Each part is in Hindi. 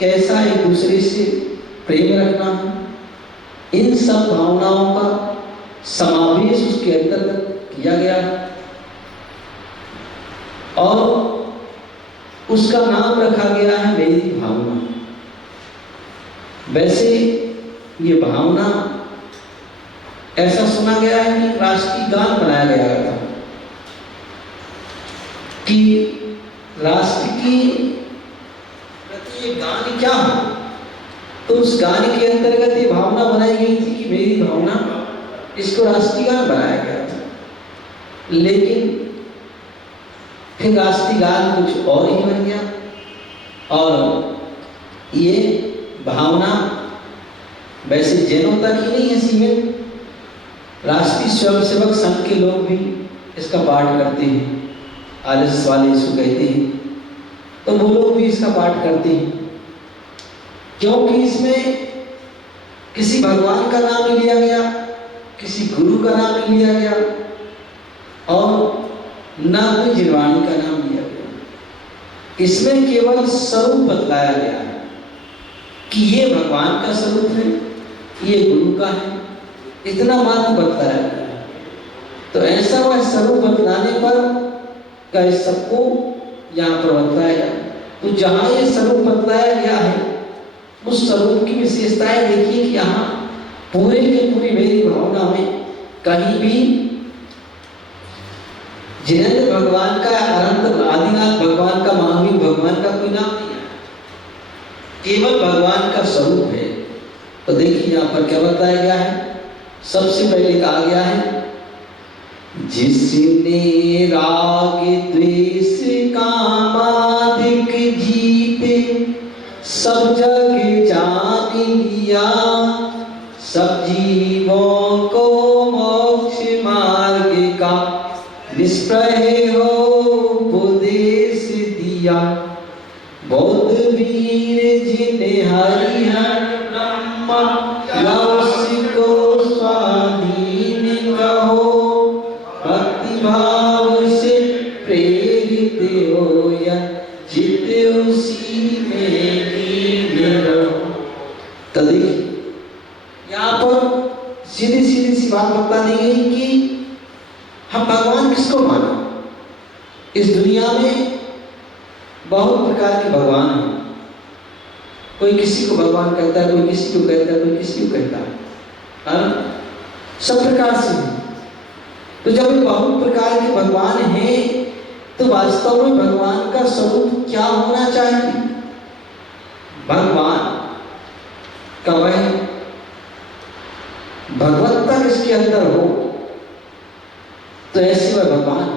कैसा एक दूसरे से प्रेम रखना है, इन सब भावनाओं का समावेश उसके अंदर किया गया और उसका नाम रखा गया है मेरी भावना। वैसे ये भावना ऐसा सुना गया है कि राष्ट्रीय गान बनाया गया था कि राष्ट्र की प्रति ये गान क्या हो, तो उस गान के अंतर्गत ये भावना बनाई गई थी कि मेरी भावना, इसको राष्ट्रीय गान बनाया गया था। लेकिन फिर राष्ट्रीय गान कुछ और ही बन गया और ये भावना वैसे जैनों तक ही नहीं है सीमित, राष्ट्रीय स्वयंसेवक संघ के लोग भी इसका पाठ करते हैं, आरएसएस वाले इसको कहते हैं, तो वो लोग भी इसका पाठ करते हैं, क्योंकि इसमें किसी भगवान का नाम नहीं लिया गया, किसी गुरु का नाम नहीं लिया गया और ना कोई जिनवाणी का नाम लिया गया। इसमें केवल स्वरूप बतलाया गया है कि ये भगवान का स्वरूप है, ये गुरु का है, इतना मात्र बतलाया गया है। तो ऐसा वह स्वरूप बतलाने पर का इस सबको यहाँ पर बतलाया गया। तो जहाँ ये स्वरूप बतलाया गया है, उस स्वरूप की विशेषताएं देखिए कि यहाँ पूरे की पूरी मेरी भावना में कहीं भी जिनेंद्र भगवान का, अनंत आदिनाथ भगवान का, महावीर भगवान का कोई नाम नहीं है, केवल भगवान का स्वरूप है। तो देखिए यहाँ पर क्या बताया गया है। सबसे पहले कहा गया है, जिसने राग द्वेष कामादिक जीते सब जग जान लिया, सब जीवों को मोक्ष मार्ग का निष्प्रय हो उपदेश दिया। बौद्ध वीर जिन्हें हरिहर ब्रह्म को स्वाधीन कहो, भक्ति भाव से प्रेरित हो या चित्त उसी में लीन रहो। तो यहाँ पर सीधी सीधी सी बात बतानी है कि हम भगवान किसको माने। इस दुनिया में बहुत प्रकार के भगवान हैं, कोई किसी को भगवान कहता है, कोई किसी को कहता है, कोई किसी को कहता है, सब प्रकार से हैं। तो जब बहुत प्रकार के भगवान हैं, तो वास्तव में भगवान का स्वरूप क्या होना चाहिए? भगवान का वह भगवत्ता किसके अंदर हो, तो ऐसे वह भगवान।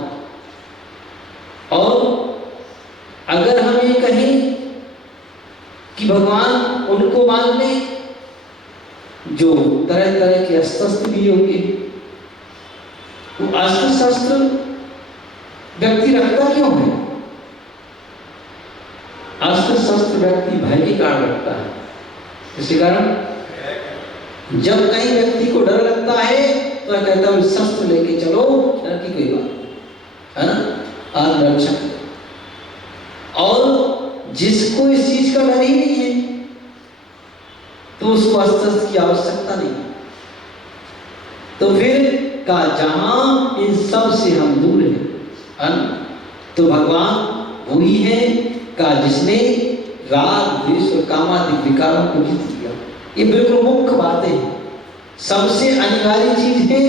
और अगर हम ये कहें कि भगवान उनको मान ले जो तरह तरह के अस्त्र भी होंगे, वो अस्त्र शस्त्र व्यक्ति रखता क्यों है? अस्त्र शस्त्र व्यक्ति भय के कारण रखता है। इसी कारण जब कहीं व्यक्ति को डर लगता है तो वह कहता है शस्त्र लेके चलो, डर की कोई बात है ना, आत्मरक्षा। और जिसको इस चीज का डर ही नहीं है, तो उसको अस्त्र की आवश्यकता नहीं। तो फिर का जहां इन सब से हम दूर हैं, तो भगवान वही है का जिसने राग द्वेष और कामादि विकारों को जीत लिया। ये बिल्कुल मुख्य बात है, सबसे अनिवार्य चीज है,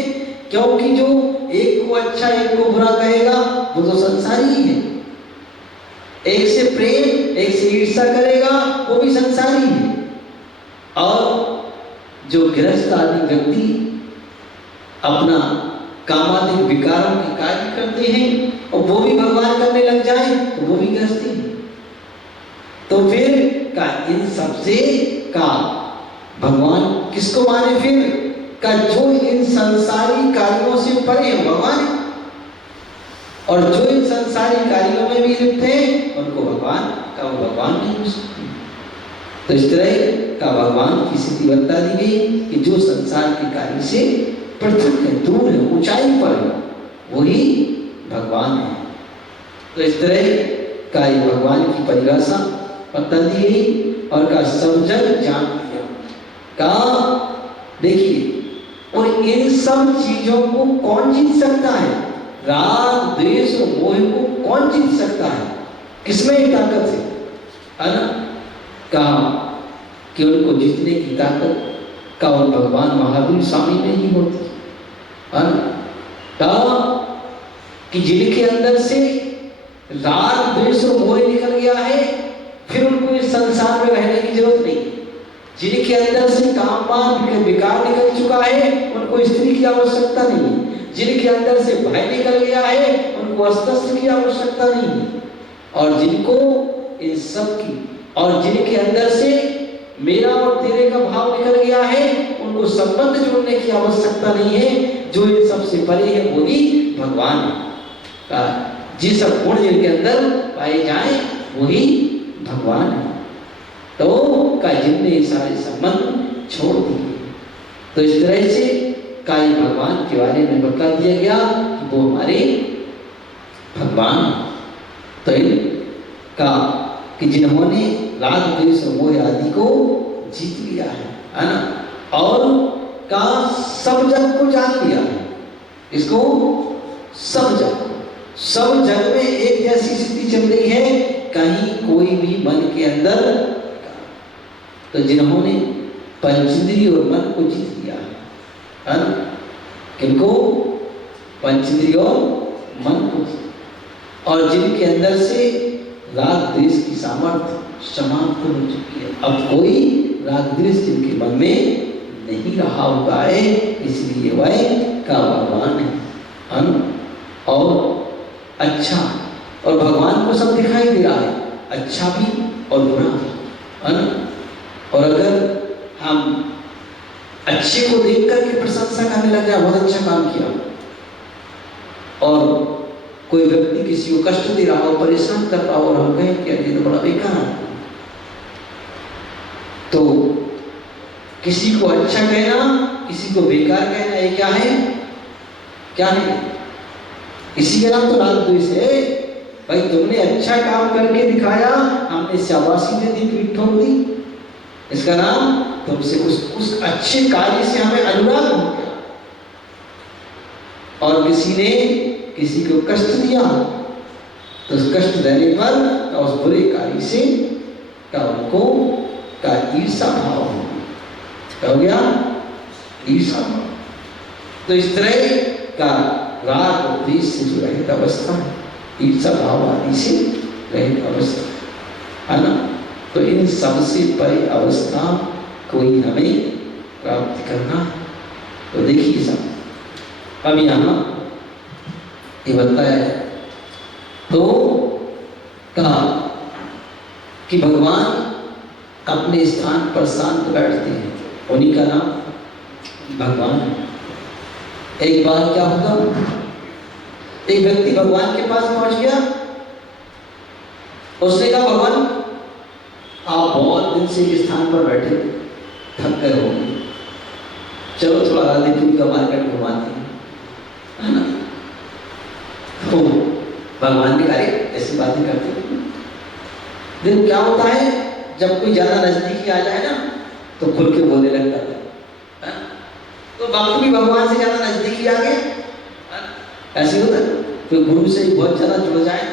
क्योंकि जो एक को अच्छा एक को बुरा कहेगा वो तो संसारी ही है। एक से प्रेम एक से ईर्ष्या करेगा वो भी संसारी है। और जो गृहस्थ आदि व्यक्ति अपना कामादि विकारों के कार्य करते हैं और वो भी भगवान करने लग जाए तो वो भी गृहस्थी है। तो फिर का इन सबसे का भगवान किसको माने? फिर का जो इन संसारी कार्यों से परे है भगवान, और जो इन संसारी कार्यों में भी लिप्त है उनको भगवान का वो भगवान नहीं हो सकते। तो इस तरह का भगवान की स्थिति बता दी गई कि जो संसार के कार्य से पृथक है, दूर है, ऊंचाई पर है, वही भगवान है। तो इस तरह का ये भगवान की परिभाषा पतंजलि यही और का सब जग जान लिया का। देखिए, और इन सब चीजों को कौन जीत सकता है? राग द्वेष और मोह को कौन जीत सकता है? किसमें ताकत है ना? कहा कि उनको जीतने की ताकत का और भगवान महावीर स्वामी में ही होती है ना? कहा कि जिनके अंदर से राग द्वेष और मोह निकल गया है, फिर उनको इस संसार में रहने की जरूरत नहीं। जिनके अंदर से काम विकार निकल चुका है, उनको स्त्री की आवश्यकता नहीं। जिनके अंदर से भय निकल गया है, उनको अस्त्र की आवश्यकता नहीं। और जिनको इन सब की, और जिनके अंदर से मेरा और तेरे का भाव निकल गया है, उनको संबंध जोड़ने की आवश्यकता नहीं है। जो इन सबसे परे है वही भगवान है। जिस सब गुण जिनके अंदर पाए जाए वही भगवान है। तो का जिनने सारे संबंध छोड़ दिए। तो इस तरह से काई भगवान के बारे में बता दिया गया कि वो हमारे भगवान। तो इनका कि जिन्होंने राग द्वेष और मोह आदि को जीत लिया है ना? और का सब जग को जान लिया है। इसको सब जग में एक जैसी स्थिति चल रही है, कहीं कोई भी मन के अंदर। तो जिन्होंने पंचेंद्रिय और मन को जीत लिया है ना? किनको? पंचेंद्रिय और मन को। और जिनके अंदर से राग द्वेष की सामर्थ्य समाप्त हो चुकी है, अब कोई राग द्वेष जिनके मन में नहीं रहा हुआ है, इसलिए वह का भगवान है। और अच्छा, और भगवान को सब दिखाई दे रहा है, अच्छा भी और बुरा भी। और अगर हम अच्छे को देख करके प्रशंसा करने लग जाए, बहुत अच्छा काम किया, और कोई व्यक्ति किसी को कष्ट दे रहा हो, परेशान कर रहा हो, और हम कहें कि ये तो बड़ा बेकार है, तो किसी को अच्छा कहना, किसी को बेकार कहना, ये क्या है? क्या है? इसी का नाम तो राग द्वेष है। भाई तुमने अच्छा काम करके दिखाया, हमने शाबाशी दे दी, पीठ ठोक दी, इसका नाम तुमसे उस अच्छे कार्य से हमें अनुराग हो गया। और किसी ने किसी को कष्ट दिया, तो उस कष्ट देने पर उस बुरे कार्य से का उनको का ईर्षा भाव हो गया, ईर्षा भाव। तो इस तरह का राग और द्वेष से जो रहित अवस्था है, ईर्षा भाव आदि से रहित अवस्था है ना? तो इन सबसे परे अवस्था कोई हमें प्राप्त करना है। तो देखिए सब अब यहाँ ये बताया है। तो कहा कि भगवान अपने स्थान पर शांत बैठते हैं, उन्हीं का नाम भगवान है। एक बार क्या होगा, एक व्यक्ति भगवान के पास पहुंच गया, उसने कहा भगवान आप बहुत दिन से इस स्थान पर बैठे, थक गए हो, चलो थोड़ा राधेपुरी का मार्केट घुमाते हैं, है ना? तो भगवान ने कहा ऐसी बातें करते हैं। देखो क्या होता है, जब कोई ज्यादा नजदीकी आ जाए ना, तो खुल के बोलने लगता है। तो भक्त भी भगवान से ज्यादा नजदीकी आ गए, ऐसे होता है। कोई गुरु से बहुत ज्यादा जुड़ जाए,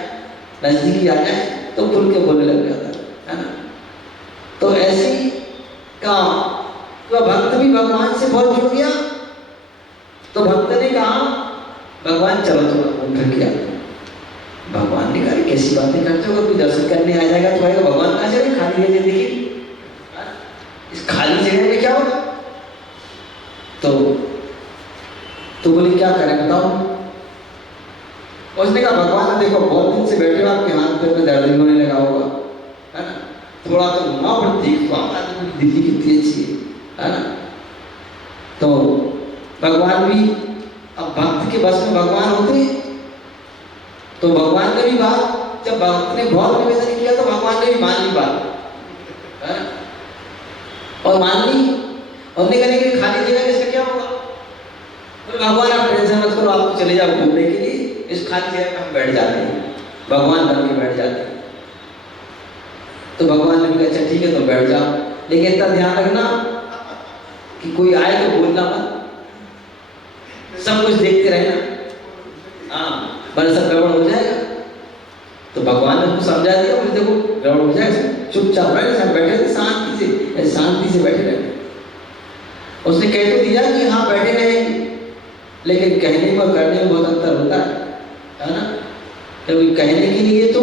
नजदीकी आ जाए, तो खुल के बोलने लग जाता है ना? तो ऐसी काम, तो भक्त भी भगवान से बहुत जुड़ गया, तो भक्त ने कहा भगवान चलो थोड़ा घूम फिर के आते। भगवान ने कहा कैसी बातें करते हो, कोई दर्शन करने आ जाएगा तो आएगा, भगवान कहाँ चले, खाली जगह देखिए, इस खाली जगह में क्या होगा? तो बोले क्या करें बताओ। उसने कहा भगवान देखो बहुत दिन से बैठे हो, आपके हाथ पैर में दर्द होने लगा होगा, है ना? थोड़ा तो घुमाओ, पर देख तो आप दिल्ली कितनी अच्छी है ना? तो भगवान भी, अब भक्त के बस में भगवान होते, तो भगवान ने भी बात, जब भक्त ने बहुत निवेदन किया तो भगवान ने भी मान ली बात, है ना? और मान ली, और कहने के खाली जगह इसका क्या होगा? तो भगवान आप टेंशन मत करो, आप चले जाओ घूमने के लिए, इस खाली जगह में हम बैठ जाते हैं, भगवान बन के बैठ जाते हैं। तो भगवान ने कहा अच्छा ठीक है तो बैठ जाओ, लेकिन इतना ध्यान रखना कि कोई आए तो बोलना मत, सब कुछ देखते रहना, हाँ वरना सब गड़बड़ हो जाएगा। तो भगवान ने उसको समझा दिया, बोले देखो गड़बड़ हो जाएगा, चुपचाप रहे, सब बैठे थे शांति से बैठे रहे। उसने कह तो दिया कि हाँ बैठे रहेंगे, लेकिन कहने और करने में बहुत अंतर होता है ना। क्योंकि कहने के लिए तो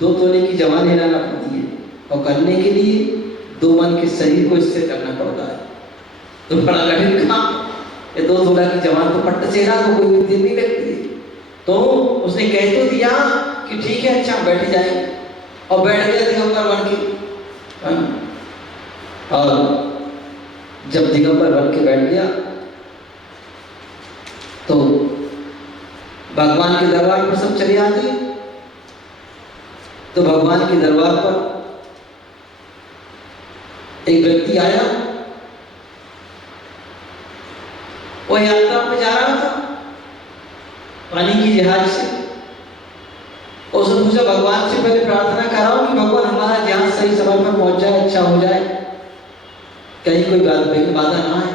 2 तोले की जवान हिलाना पड़ती है, और करने के लिए 2 मन के शरीर को स्थिर करना पड़ता है। तो बड़ा कठिन काम, ये 2 तोला की जवान तो पट्ट चेहरा तो कोई दिन नहीं लगती है। तो उसने कह तो दिया कि ठीक है अच्छा बैठ जाए, और बैठ गया दिगंबर बन के। और जब दिगंबर बन के बैठ गया तो भगवान के दरबार पर सब चले आते। तो भगवान के दरबार पर एक व्यक्ति आया, वो यात्रा पे जा रहा था पानी की जहाज से। उसने पूछा भगवान से पहले प्रार्थना कराओ कि भगवान हमारा जहाज सही समय पर पहुंच जाए, अच्छा हो जाए, कहीं कोई बाधा ना आए।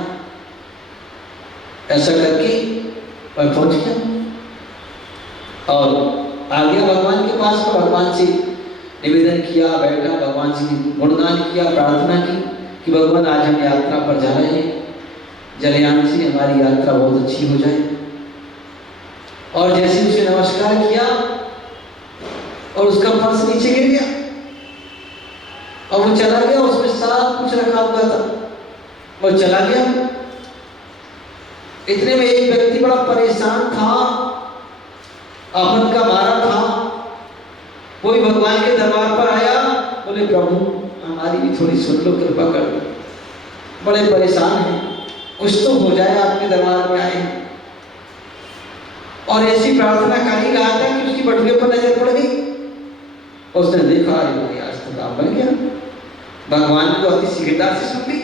ऐसा करके वह पहुंच गया और आ गया भगवान के पास। तो भगवान से निवेदन किया, बैठा, भगवान से गुणगान किया, प्रार्थना की कि भगवान आज हम यात्रा पर जा रहे हैं, जलयान से हमारी यात्रा बहुत अच्छी हो जाए। और जैसे उसे नमस्कार किया और उसका फर्श नीचे गिर गया और वो चला गया, उसमें सब कुछ रखा हुआ था और चला गया। इतने में एक व्यक्ति बड़ा परेशान था, आफत का मारा था, कोई भगवान के दरबार पर आया, बोले प्रभु हमारी भी थोड़ी सुन लो, कृपा कर दो, बड़े परेशान हैं, कुछ तो हो जाए, आपके दरबार में आए। और ऐसी प्रार्थना कर ही रहा था कि उसकी बटुए पर नजर पड़ गई। उसने देखा आज तो काम बन गया, भगवान को अति शीघ्रता से सुन ली,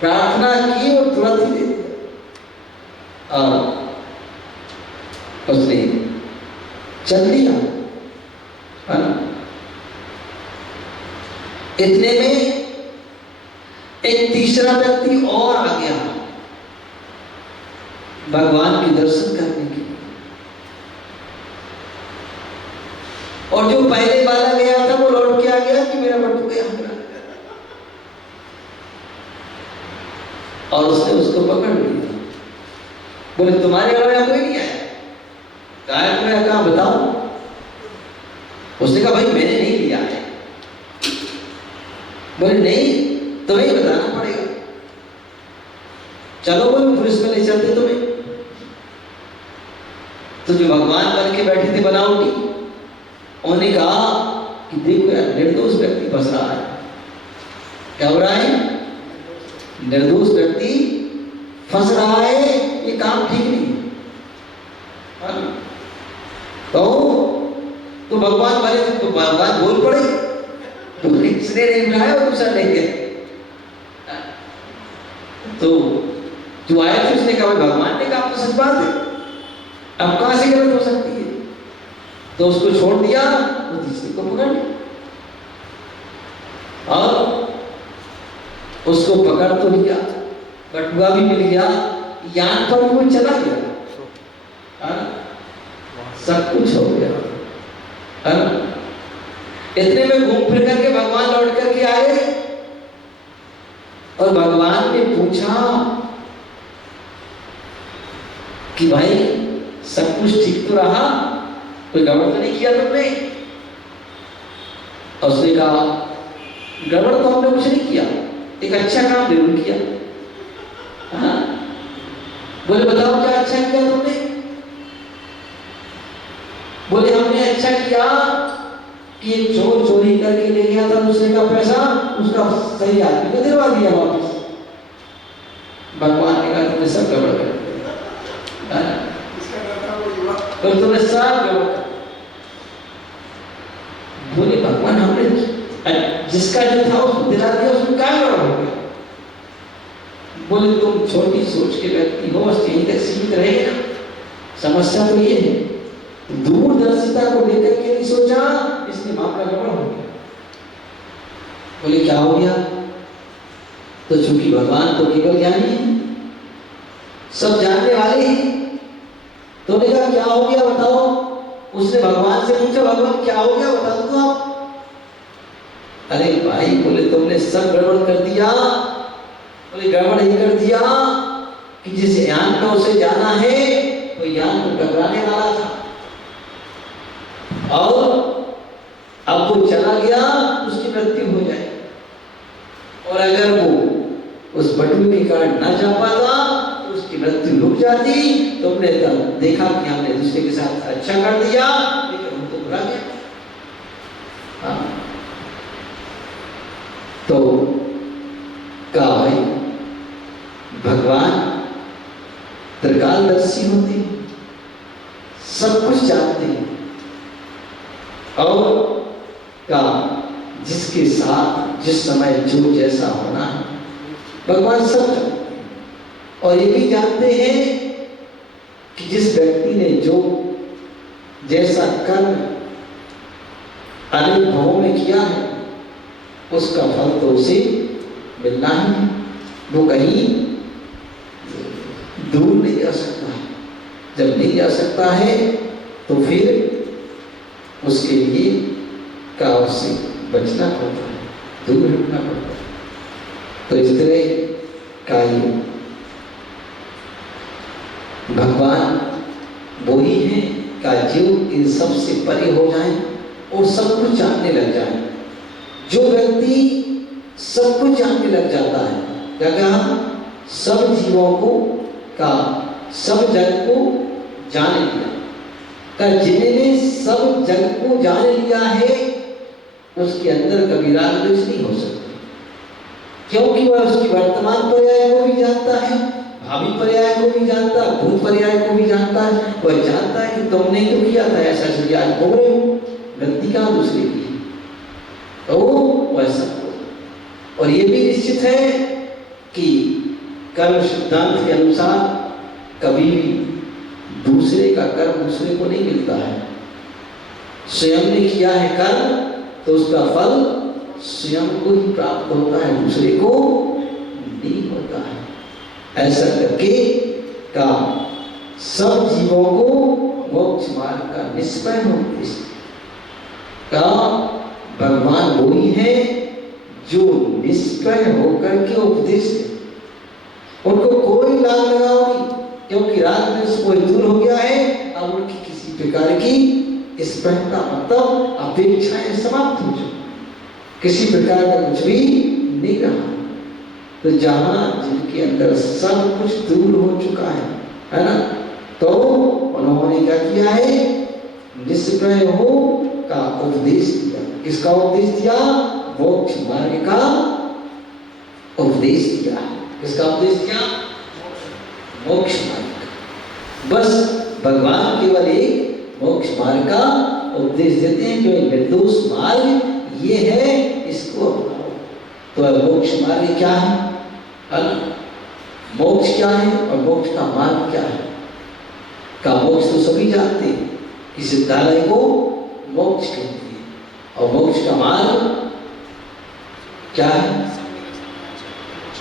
प्रार्थना की और तुरंत ही दे दिया। और उसने चल लिया। इतने में एक तीसरा व्यक्ति और आ गया भगवान के दर्शन करने के लिए। और जो पहले वाला गया था वो लौट के आ गया कि मेरा बटुआ यहाँ पर, और उसने उसको पकड़ लिया। बोले तुम्हारे अलावा कोई नहीं आया? गायब में कहा बताओ। उसने कहा भाई मैंने नहीं लिया है। बोले नहीं तुम्हें बताना पड़ेगा, चलो बोले पुलिस में ले चलते तुम्हें। तो जो भगवान बन के बैठे थे बनावटी, उन्होंने कहा कि देखो यार निर्दोष व्यक्ति फंस रहा है। क्या हो रहा है? निर्दोष व्यक्ति फंस रहा है, ये काम ठीक नहीं है। तो भगवान बने तो भगवान बोल पड़े, तो इसने नहीं बुलाया और दूसरा नहीं गया। तो जो आया था उसने कहा भगवान ने कहा तो सच बात है, अब कहां से गलत हो सकती है? तो उसको छोड़ दिया, वो तीसरे को पकड़ लिया और उसको पकड़ तो लिया, बटुआ भी मिल गया, यान पर वो चला गया, सब कुछ हो गया। इतने में घूम फिर करके भगवान लौट करके आए और भगवान ने पूछा कि भाई सब कुछ ठीक तो रहा, कोई गड़बड़ तो नहीं किया तुमने? और उसने कहा गड़बड़ तो हमने कुछ नहीं किया, एक अच्छा काम जरूर किया। हाँ बोले बताओ क्या अच्छा किया तुमने? बोले हमने अच्छा किया कि एक चोर चोरी करके ले गया था दूसरे का पैसा, उसका सही आदमी को दिलवा दिया वापस। भगवान ने कहा तुमने सब गड़बड़ कर दिया, तो तुमने सब गड़बड़। बोले भगवान हमने जिसका जो था उसको दिला दिया, उसमें क्या गड़बड़ हो गया? बोले तुम छोटी सोच के व्यक्ति हो, बस यहीं तक सीमित रहे ना। समस्या तो ये है दूरदर्शिता को लेकर के नहीं सोचा, इसलिए मामला गड़बड़ हो गया। बोले क्या हो गया? तो चूंकि भगवान तो केवल ज्ञानी है, सब जानने वाले हैं, तो उन्होंने कहा क्या हो गया बताओ। उसने भगवान से पूछा, भगवान क्या हो गया बता दो आप। अरे भाई, बोले तुमने सब गड़बड़ कर दिया। बोले गड़बड़ ही कर दिया कि जिस यान में उसे जाना है वो यान को टकराने वाला था, और अब वो चला गया, उसकी मृत्यु हो जाए। और अगर वो उस बटुए के कारण ना जा पाता तो उसकी मृत्यु रुक जाती। तो हमने देखा कि हमने दूसरे के साथ अच्छा कर दिया, लेकिन हम तो बुरा गया। हाँ, तो कहा भाई भगवान त्रिकालदर्शी होते हैं, सब कुछ जानते हैं, और का जिसके साथ जिस समय जो जैसा होना है भगवान सब जानते हैं। और ये भी जानते हैं कि जिस व्यक्ति ने जो जैसा कर्म अनुभव में किया है उसका फल तो उसे मिलना ही है, वो कहीं दूर नहीं जा सकता है। जब नहीं जा सकता है तो फिर उसके लिए का उससे बचना पड़ता है, दूर हटना पड़ता है। तो इस तरह का ये भगवान वो ही है का जीव इन सब से परे हो जाए और सब कुछ जानने लग जाए। जो व्यक्ति सब कुछ जानने लग जाता है, क्या कहा, सब जीवों को का सब जग को जान लिया, का जिन्होंने सब जग को जान लिया है उसके अंदर कभी राग द्वेष नहीं हो सकता, क्योंकि वह उसकी वर्तमान पर्याय को भी जानता है, भावी पर्याय को भी जानता है, भूत पर्याय को भी जानता है। वह जानता है कि तुमने तो किया था ऐसा, इसलिए आज भोग रहे हो, गलती कहाँ दूसरे की है, तो वैसा। और ये भी निश्चित है कि कर्म सिद्धांत के अनुसार कभी भी दूसरे का कर्म दूसरे को नहीं मिलता है। स्वयं ने किया है कर्म तो उसका फल स्वयं को ही प्राप्त होता है, दूसरे को नहीं होता है। ऐसा करके का सब जीवों को मोक्ष मार्ग का निष्पय उपदेश का भगवान वो ही है जो निष्पय होकर के उपदेश दे। उनको कोई लाभ लगाओ नहीं, क्योंकि राग द्वेष कोई दूर हो गया है। अब उनकी किसी प्रकार की स्पष्टता मतलब अपेक्षाएं समाप्त हो चुकी, किसी प्रकार का कुछ भी नहीं रहा। तो जहां जिनके अंदर सब कुछ दूर हो चुका है ना, तो उन्होंने क्या किया है, निष्प्रय हो का उपदेश दिया। किसका उपदेश दिया? मोक्ष मार्ग का उपदेश दिया। किसका उपदेश दिया? मोक्ष मार्ग। बस भगवान केवल एक मोक्ष मार्ग का उपदेश देते हैं, जो निर्दोष मार्ग ये है, इसको अपनाओ। तो मोक्ष मार्ग क्या है? मोक्ष क्या है और मोक्ष का मार्ग क्या है? का मोक्ष तो सभी जानते हैं कि सिद्धालय को मोक्ष कहते हैं, और मोक्ष का मार्ग क्या है?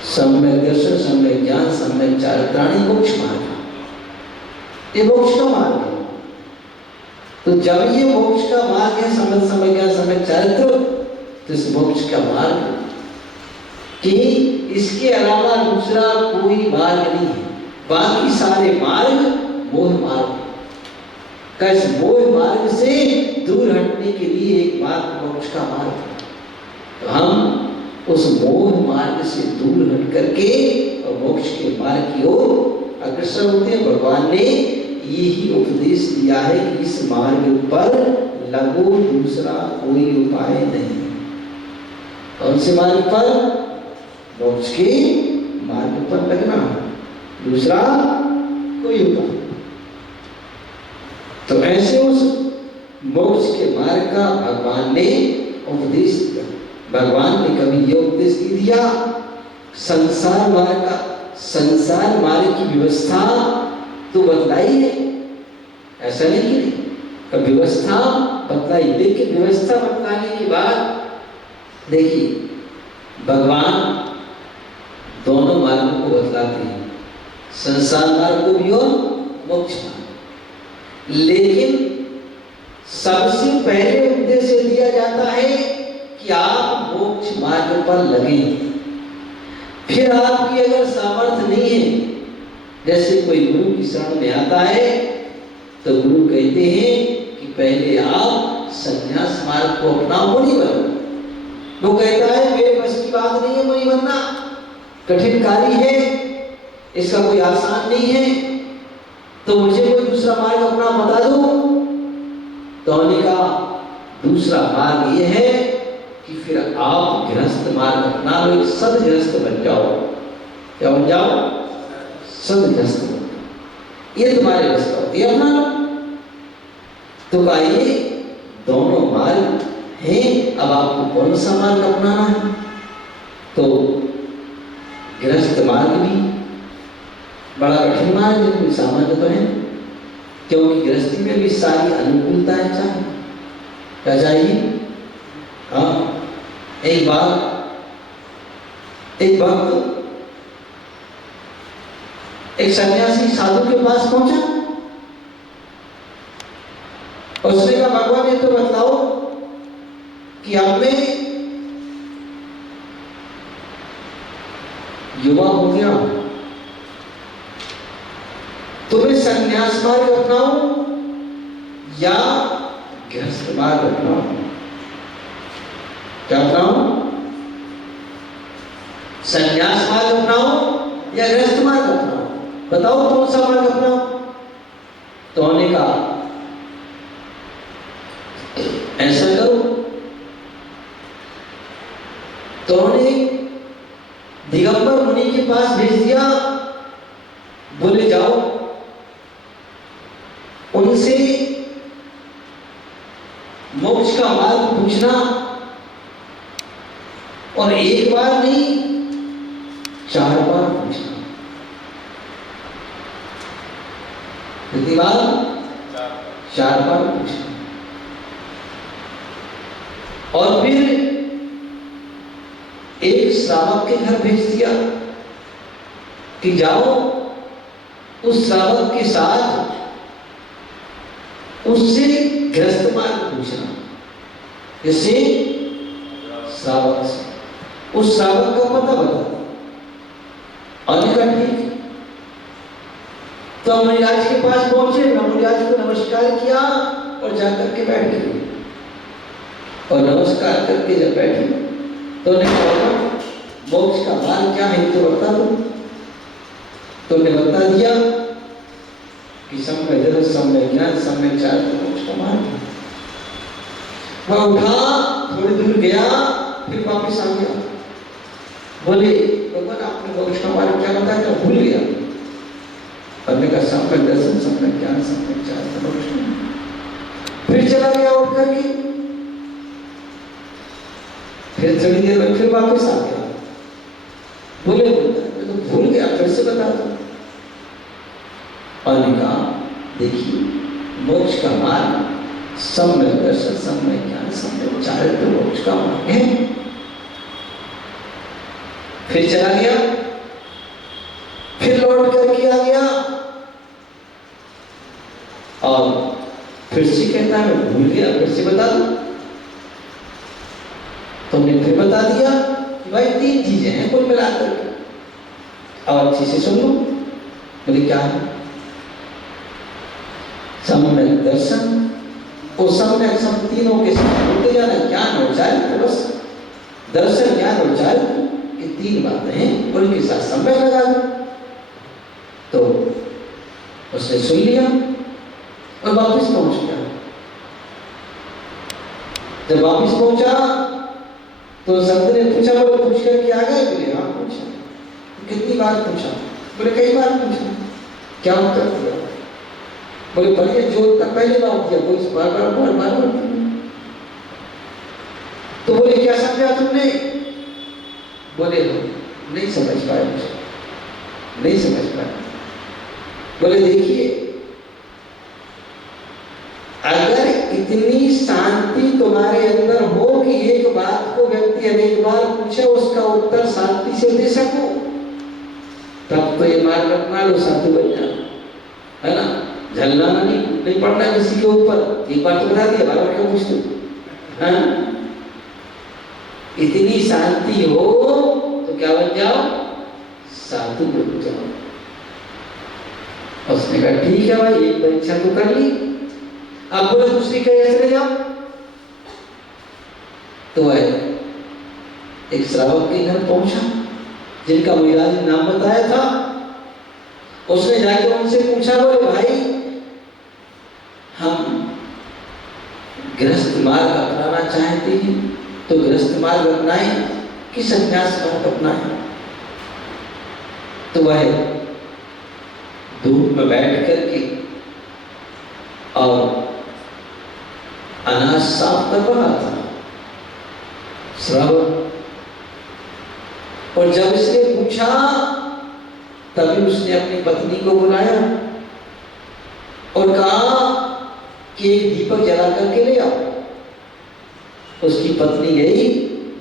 सम्यक दर्शन, सम्यक ज्ञान, सम्यक चारित्राणी मोक्ष मार्ग। ये मोक्ष का मार्ग है। तो जब ये मोक्ष का मार्ग है, सम्यक सम्यक ज्ञान, सम्यक चारित्र, तो इस मोक्ष का मार्ग कि इसके अलावा दूसरा कोई मार्ग नहीं है। बाकी सारे मार्ग मोह मार्ग है। इस मोह मार्ग से दूर हटने के लिए एक मार्ग मोक्ष का मार्ग है। तो हम उस मोह मार्ग से दूर हट करके और मोक्ष के मार्ग की ओर अग्रसर होते हैं। भगवान ने यही उपदेश दिया है कि इस मार्ग पर लगो, दूसरा कोई उपाय नहीं। कौन से मार्ग पर? मोक्ष के मार्ग पर लगना, दूसरा कोई उपाय। तो ऐसे उस मोक्ष के मार्ग का भगवान ने उपदेश दिया। भगवान ने कभी यह उपदेश नहीं दिया संसार मार्ग का। संसार मार्ग की व्यवस्था तो बतलाई है, ऐसा नहीं कि व्यवस्था बतलाई, लेकिन व्यवस्था बतलाने के बाद देखिए भगवान दोनों मार्गों को बतलाते हैं, संसार मार्ग को भी और मोक्ष मार्ग। लेकिन सबसे पहले उद्देश्य दिया जाता है कि आप मोक्ष मार्ग पर लगे। फिर आपकी अगर सामर्थ्य नहीं है, जैसे कोई गुरु की शरण में आता है तो गुरु कहते हैं कि पहले आप संन्यास मार्ग को अपनाओ, मुनि बनो। वो कहता है मेरे बस की बात नहीं है मुनि बनना, कठिन कार्य है, इसका कोई आसान नहीं है, तो मुझे कोई दूसरा मार्ग अपना बता दो। तो उन्होंने कहा दूसरा मार्ग ये है कि फिर आप गृहस्थ मार्ग अपना लो, एक सद गृहस्थ बन जाओ। क्या बन जाओ? सद गृहस्थ बन जाओ, ये तुम्हारे बस का होती है, अपना लो। तो कहिए दोनों मार्ग हैं, अब आपको कौन सा मार्ग अपनाना है? तो गृहस्थ मार्ग भी बड़ा कठिन मार्ग है, कोई सामान्य तो है, क्योंकि गृहस्थी में भी सारी अनुकूलताएं चाहिए। क्या चाहिए? हाँ, एक बार एक वक्त एक सन्यासी साधु के पास पहुंचा, उसने कहा भगवान ये तो बताओ कि अब मैं युवा हो गया, तो मैं संन्यास मार्ग अपनाऊं या गृहस्थ मार्ग अपनाऊं? क्या अपनाऊं? संन्यास मार्ग अपनाऊं या गृहस्थ मार्ग अपनाऊं? बताओ कौन सा मार्ग अपनाऊं? तो उन्होंने कहा ऐसा करो। तो उन्होंने दिगंबर मुनि के पास भेज दिया, बोले जाओ उनसे मोक्ष का मार्ग पूछना, और एक बार नहीं 4 बार पूछना। कितनी बार? 4 बार पूछना। और फिर एक श्रावक के घर भेज दिया कि जाओ उस श्रावक के साथ उससे गृहस्थ मार्ग पूछना। इससे श्रावक से उस श्रावक का पता बता। और कहा ठीक। तो मुनिराज के पास पहुंचे, मुनिराज को नमस्कार किया और जाकर के बैठ गए। और नमस्कार करके जब बैठे तो उन्हें कहा मोक्ष का मार्ग क्या है तो बता दो। तो उन्हें बता दिया कि सम्यक जगत, सम्यक ज्ञान, सम्यक चार मोक्ष का मार्ग है। वह उठा, थोड़ी दूर गया, फिर वापिस आ गया। बोले भगवान आपने मोक्ष का मार्ग क्या बताया? तो भूल गया। पढ़ने का सम्यक दर्शन, सम्यक ज्ञान, सम्यक चार मोक्ष। फिर चला गया उठ करके, फिर थोड़ी देर में फिर वापस आ गया। बोले मैं तो भूल गया, फिर से बता दो। और कहा देखिए मोक्ष का मार्ग सम्यक दर्शन, सम्यक ज्ञान, सम्यक चारित्र मोक्ष का मार्ग है। फिर चला गया, फिर लौट करके आ गया और फिर से कहता है मैं भूल गया, फिर से बता दो। तो हमने फिर बता दिया कि भाई 3 चीजें हैं कुल मिलाकर के, और अच्छे से सुन लो। बोले क्या है? सम्यक दर्शन, वो सम्यक सब तीनों के साथ होते जाना, ज्ञान और चारित्र, बस दर्शन, ज्ञान और चारित्र, ये 3 बातें हैं, उनके साथ सम्यक लगा दो। तो उसने सुन लिया और वापस पहुंच गया। जब वापस पहुंचा तो संत ने पूछा, बोले पूछ करके आ गए? बोले हाँ पूछा। कितनी बार पूछा? बोले कई बार पूछा। क्या उत्तर दिया? बोले बढ़िया, जो उत्तर पहले बार दिया वो इस बार तो बोले क्या समझा तुमने? बोले नहीं समझ पाए, नहीं समझ पाए। बोले देखिए अगर इतनी शांति तुम्हारे अंदर हो कि एक बात को व्यक्ति अनेक बार पूछे, उसका उत्तर शांति से दे सको, तब तो ये मार्ग अपना लो, साधु बन जाना, है ना। झलना नहीं पड़ना किसी के ऊपर। एक बार तो बता दिया, बार बार क्यों पूछते? हाँ, इतनी शांति हो तो क्या बन जाओ? साधु बन जाओ। उसने कहा ठीक है भाई, एक परीक्षा तो कर ली, अब बोले दूसरी कहीं चले जाओ। तो वह एक श्रावक के घर पहुंचा, जिनका मुराद ने नाम बताया था। उसने जाकर उनसे पूछा, बोले भाई हम गृहस्थ मार्ग अपनाना चाहते हैं, तो गृहस्थ मार्ग अपनाएं कि संन्यास मार्ग अपनाएं? तो वह धूप में बैठ करके और अनाज साफ कर रहा था श्रावक। और जब इसने पूछा, तभी उसने अपनी पत्नी को बुलाया और कहा कि एक दीपक जला करके ले आओ। उसकी पत्नी गई,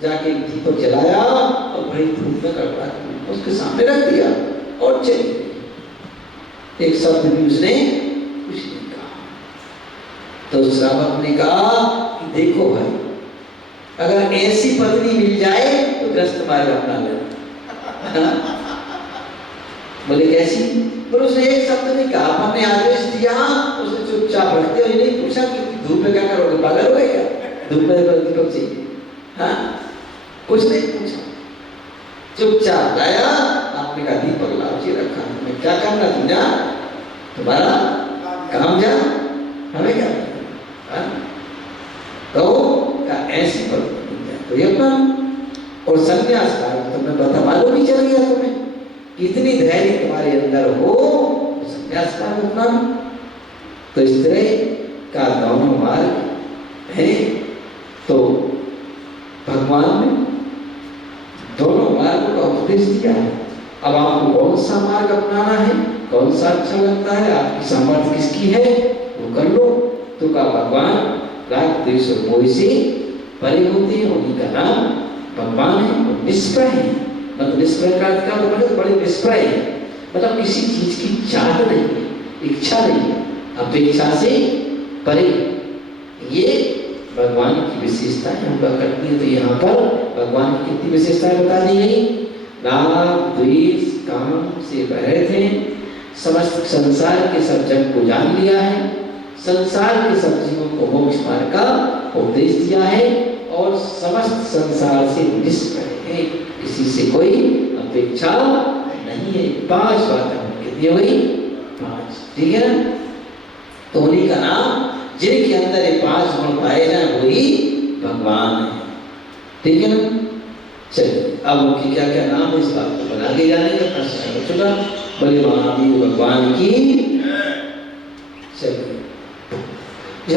जाके एक दीपक जलाया और बड़ी धूप में कपड़ा उसके सामने रख दिया और चली गई। एक शब्द भी उसने कुछ नहीं कहा। तो श्रावक ने कहा कि देखो भाई, अगर ऐसी पत्नी मिल जाए तो गृहस्थ मार्ग अपना लेना। बोले कैसी? बोले उसने एक शब्द नहीं कहा, आपने आदेश दिया, उसने चुपचाप रख दिया। ये नहीं पूछा कि धूप में क्या करोगे, पागल हो क्या? धूप में दीपक चाहिए? हाँ, कुछ नहीं पूछा, चुपचाप लाया। आपने कहा दीपक लाओ जी, रखा। मैं क्या करना, तुम जा, तुम्हारा काम जा, हमें क्या? तो ऐसी पत्नी तो ये अपना। और संन्यास मार्ग तुम्हें पता मालूम ही चल गया तुम्हें, इतनी धैर्य तुम्हारे अंदर हो तो संन्यास मार्ग अपना। तो इस तरह का दोनों मार्ग है। तो भगवान ने दोनों मार्गों का उपदेश दिया है। अब आपको कौन सा मार्ग अपनाना है, कौन सा अच्छा लगता है, आपकी सामर्थ्य किसकी है, वो कर लो। तो का भगवान राग द्वेष और मोह से परे होते हैं, उन्हीं का नाम भगवान है। निष्प्रय है, मतलब निष्प्रय का अर्थ मतलब बड़े निष्प्रय है, मतलब किसी चीज की चाह नहीं है, इच्छा नहीं है, अपेक्षा से परे। ये भगवान की विशेषताएं हुआ करती है। तो यहाँ पर भगवान की कितनी विशेषताएं बता दी गई? राग द्वेष काम से परे थे, समस्त संसार के सब जग को जान लिया है, संसार के सब जीवों को मोक्ष मार्ग का उपदेश दिया है, और समस्त संसार से निष्प्रय है, किसी से कोई अपेक्षा नहीं है। 5 बातें कितनी हुई? 5, ठीक है ना। तो उन्हीं का नाम, जिनके अंदर ये 5 गुण पाए जाए, वही भगवान है, ठीक है ना। चलिए, अब उनकी क्या क्या नाम है, इस बात को बना के जाने का प्रश्न हो चुका। बोले महावीर भगवान की। चलिए, जो